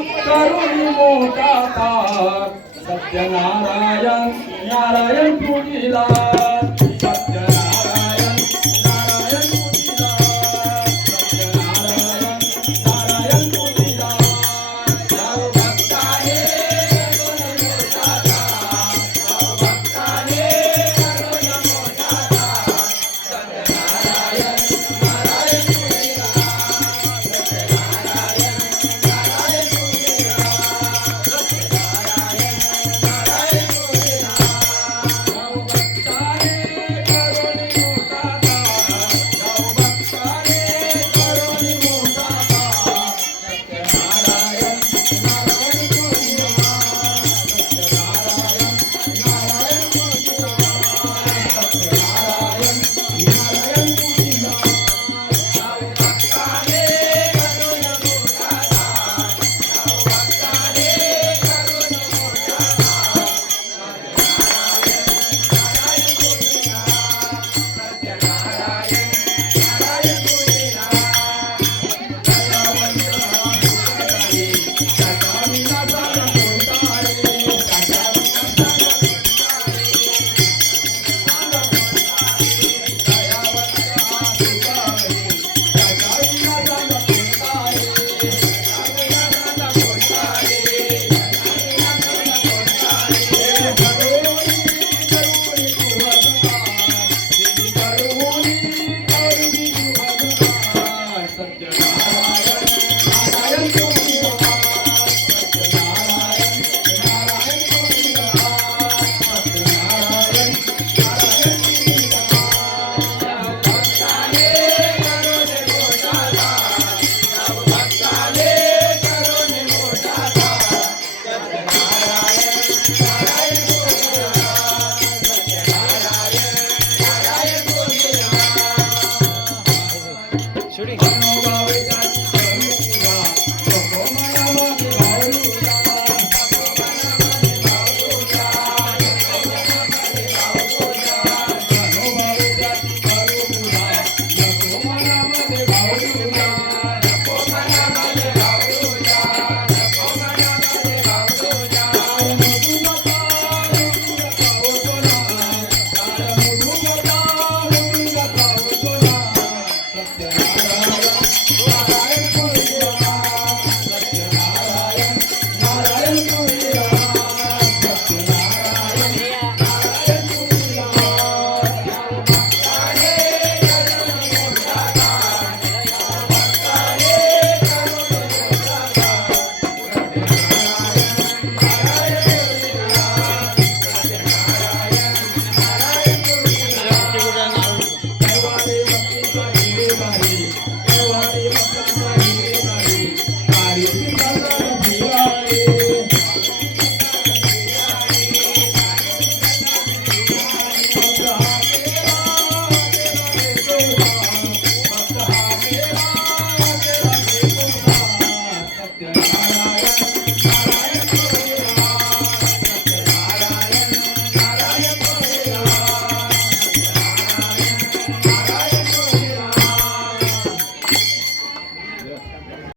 करुणी मोठा तार सत्यनारायण नारायण तुझीला सत्यनारायण नारायण तुझीला सत्यनारायण नारायण तुझीला जाऊ भक्ताने करुणी मोठा तार जाऊ भक्ताने करुणी मोठा तार सत्यनारायण नारायण तुझीला सत्यनारायण नारायण तुझीला सत्यनारायण नारायण तुझीला जाऊ भक्ताने करुणी मोठा तार जाऊ भक्ताने करुणी मोठा तार सत्यनारायण नारायण तुझीला सत्यनारायण नारायण तुझीला सत्यनारायण नारायण तुझीला जाऊ भक्ताने करुणी मोठा तार जाऊ भक्ताने करुणी मोठा तार सत्यनारायण नारायण तुझीला सत्यनारायण नारायण तुझीला